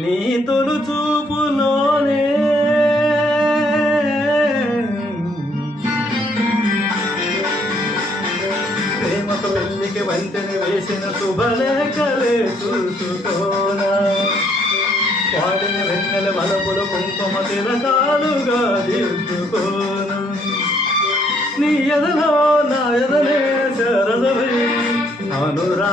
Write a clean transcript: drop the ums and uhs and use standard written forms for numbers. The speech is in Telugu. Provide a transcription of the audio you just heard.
నీ తొలు చూపులోనే ప్రేమతో పెళ్లికి వంతెన వేసిన శుభలేఖలే చూసుకోనా వాడిన వెన్నెల వలపులు కుంకుమ తిలకాలుగా దిద్దుకోను నీ ఎదలో నా ఎదలే శరదవై అనురా